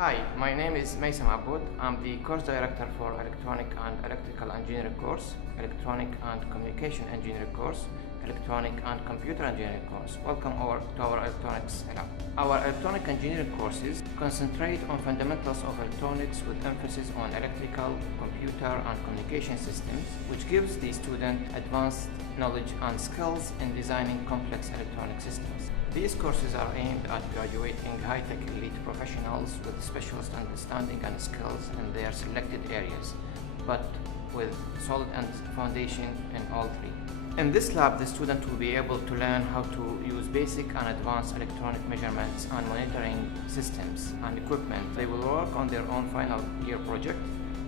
Hi, my name is Maysam Aboud. I'm the course director for Electronic and Electrical Engineering course, Electronic and Communication Engineering course, Electronic and Computer Engineering course. Welcome to our electronics lab. Our electronic engineering courses concentrate on fundamentals of electronics with emphasis on electrical, computer and communication systems, which gives the student advanced knowledge and skills in designing complex electronic systems. These courses are aimed at graduating high-tech elite professionals with specialist understanding and skills in their selected areas, but with solid foundation in all three. In this lab, the student will be able to learn how to use basic and advanced electronic measurements and monitoring systems and equipment. They will work on their own final year project.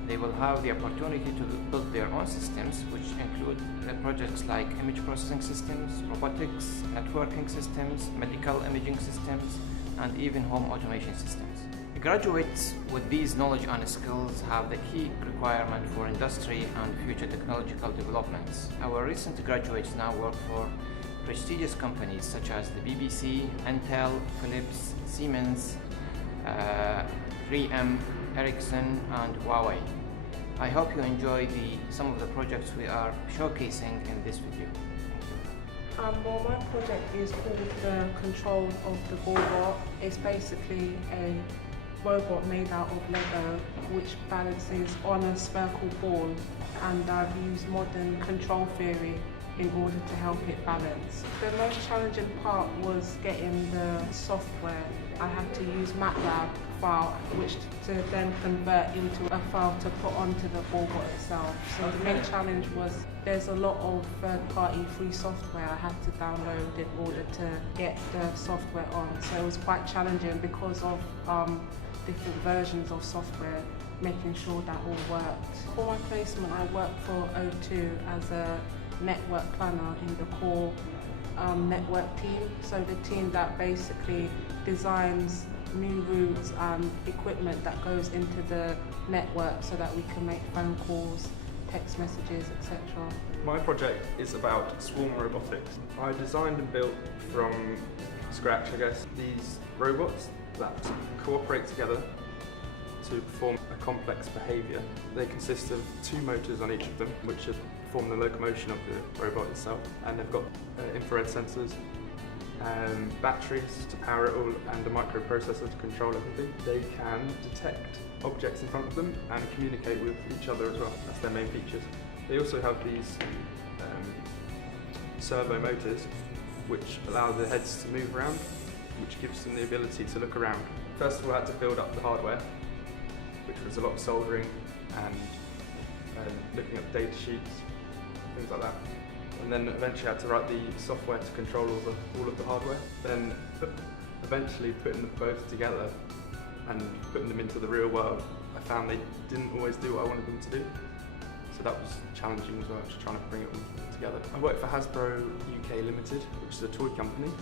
They will have the opportunity to build their own systems, which include projects like image processing systems, robotics, networking systems, medical imaging systems, and even home automation systems. Graduates with these knowledge and skills have the key requirement for industry and future technological developments. Our recent graduates now work for prestigious companies such as the BBC, Intel, Philips, Siemens, 3M, Ericsson, and Huawei. I hope you enjoy some of the projects we are showcasing in this video. Well, my project is called the Control of the Ball Robot. It's basically a robot made out of Lego which balances on a spherical ball, and I've used modern control theory in order to help it balance. The most challenging part was getting the software. I had to use MATLAB file which to then convert into a file to put onto the ballbot itself. So the main challenge was there's a lot of third-party free software I had to download in order to get the software on. So it was quite challenging because of different versions of software, making sure that all worked. For my placement, I worked for O2 as a network planner in the core network team. So the team that basically designs new routes and equipment that goes into the network so that we can make phone calls, text messages, etc. My project is about swarm robotics. I designed and built from scratch, I guess, these robots that cooperate together to perform a complex behaviour. They consist of two motors on each of them, which perform the locomotion of the robot itself, and they've got infrared sensors, batteries to power it all, and a microprocessor to control everything. They can detect objects in front of them and communicate with each other as well. That's their main features. They also have these servo motors which allow the heads to move around, which gives them the ability to look around. First of all, I had to build up the hardware, which was a lot of soldering and looking at data sheets, things like that. And then eventually I had to write the software to control all of the hardware. Then eventually putting them both together and putting them into the real world, I found they didn't always do what I wanted them to do. So that was challenging as well, just trying to bring it all together. I worked for Hasbro UK Limited, which is a toy company.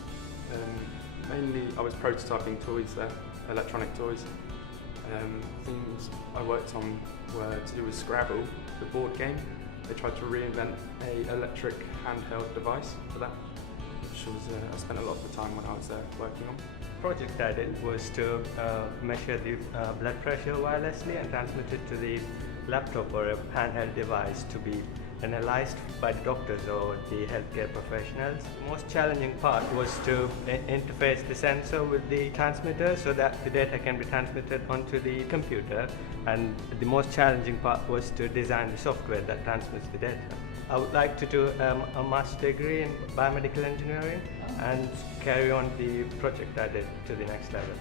Mainly I was prototyping toys there, electronic toys. Things I worked on were to do with Scrabble, the board game. They tried to reinvent an electric handheld device for that, which was I spent a lot of the time when I was there working on. The project I did was to measure the blood pressure wirelessly and transmit it to the laptop or a handheld device to be analyzed by the doctors or the healthcare professionals. The most challenging part was to interface the sensor with the transmitter so that the data can be transmitted onto the computer, and the most challenging part was to design the software that transmits the data. I would like to do a master's degree in biomedical engineering and carry on the project I did to the next level.